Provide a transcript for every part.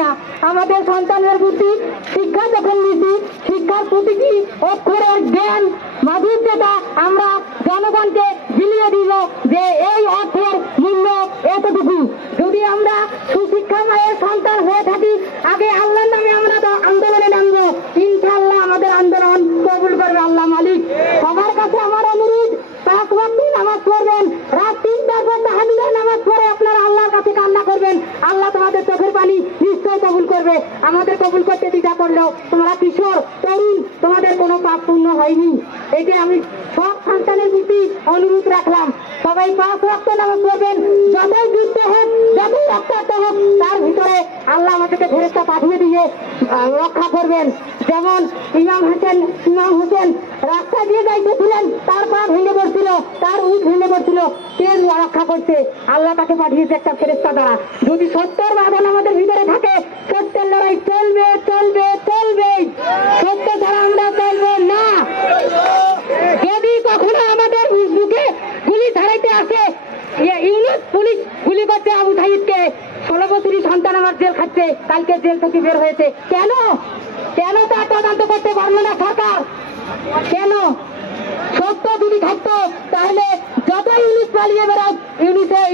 না। আমাদের সন্তানের প্রতি শিক্ষা যখন নিচ্ছি, শিক্ষার প্রতিটি অক্ষরের জ্ঞান মাধুর্যতা আমরা জনগণকে বিলিয়ে দিব যে এই অর্থের মূল্য এতটুকু। যদি আমরা সুশিক্ষা মায়ের সন্তান হয়ে থাকি, আগে আল্লাহর নামে আমরা আন্দোলনে নামবো, ইনশাআল্লাহ আমাদের আন্দোলন কবুল করবে আল্লাহ মালিক। সবার কাছে আমার অনুরোধ, 5 ওয়াক্ত নামাজ পড়বেন, রাত 3টার পর তাহাজ্জুদের নামাজ পড়ে আপনারা আল্লাহর কাছে কান্না করবেন, আল্লাহ তোমাদের চোখের পানি নিশ্চয় কবুল করবে। আমাদের কবুল করতে দ্বিধা করলেও তোমরা কিশোর তরুণ, তোমাদের কোনো পাপ পূর্ণ হয়নি। এটি আমি সব সন্তানের প্রতি অনুরোধ রাখলাম, সবাই 5 ওয়াক্ত নামাজ পড়বেন। যতই যুদ্ধ হোক, যতই রক্তাক্ত হোক, তার ভিতরে আল্লাহ আমাদেরকে ফেরেশতা পাঠিয়ে দিয়ে রক্ষা করবেন। যেমন ইমাম হোসেন রাস্তা দিয়ে যাইতেছিলেন, তার পা ভেঙে পড়ছিল, তার উট ভেঙে পড়ছিল, কে রক্ষা করছে? আল্লাহ তাকে পাঠিয়েছে একটা ফেরেশতা দ্বারা। যদি সত্যের বাঁধন আমাদের ভিতরে থাকে, সত্যের লড়াই চলবে চলবে চলবে, সত্য ছাড়া আমরা চলবো না। যদি কখনো আমাদের বুকে গুলি ছাড়াইতে আসে, ইউনুস পুলিশ গুলি করছে আবু সাইদকে, 16 বছরই সন্তান আমার জেল খাচ্ছে, কালকে জেল থেকে বের হয়েছে। কেন কেন তা তদন্ত করতে পারলো না সরকার? কেন? সত্য যদি থাকতো তাহলে যত ইউনুস পালিয়ে বেড়াক,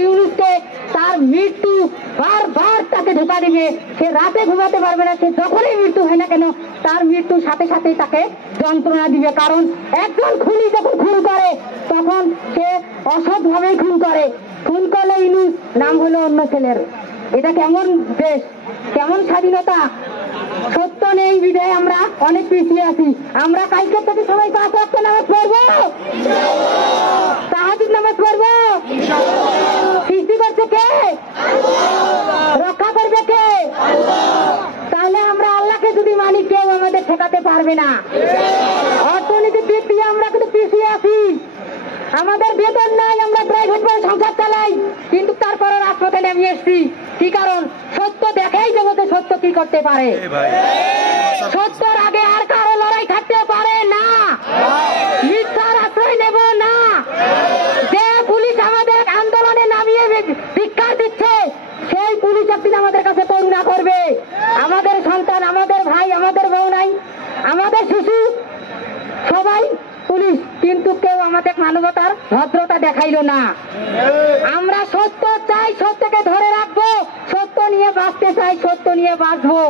ইউনুসকে তার মৃত্যু বারবার তাকে ধোকা দিবে। সে রাতে ঘুমাতে পারবে না, সে যখনই মৃত্যু হয় না কেন তার মৃত্যুর সাথে সাথেই তাকে যন্ত্রণা দিবে। কারণ একজন খুনি যখন খুন করে তখন সে অসৎ ভাবেই খুন করে। খুন করলে ইউনুস, নাম হলো অন্য ছেলের। এটা কেমন দেশ, কেমন স্বাধীনতা? সত্য নেই বিধায় আমরা অনেক পিছিয়ে আছি। আমরা কালকে থেকে সবাই 5 ওয়াক্ত নামাজ পড়বো, তাহাজ্জুদ নামাজ পড়বো। সৃষ্টি করছে কে? রক্ষা করবে কে? তাহলে আমরা আল্লাহকে যদি মানি, কেউ আমাদের ঠেকাতে পারবে না। অর্থনীতির দিক দিয়ে আমরা কিন্তু পিছিয়ে আছি, আমাদের বেতন নাই, আমরা প্রাইভেট করে সংসার চালাই, কিন্তু তারপরে রাজপথে নেমে এসছি। কি কারণ? সত্য দেখাই জগতে সত্য কি করতে পারে। সত্যর আগে আর কারো লড়াই থাকতে পারে না, মিথ্যার আশ্রয় নেব না। যে পুলিশ আমাদের আন্দোলনে নামিয়ে ধিক্কার দিচ্ছে, সেই পুলিশ একদিন আমাদের কাছে করুণা করবে। আমাদের সন্তান, আমাদের ভাই, আমাদের বউ নাই, আমাদের শিশু, সবাই পুলিশ, কিন্তু কেউ আমাদের মানবতার ভদ্রতা দেখাইলো না। আমরা সত্য চাই, সত্যকে ধরে রাখবো, সত্য নিয়ে বাঁচতে চাই, সত্য নিয়ে বাঁচবো।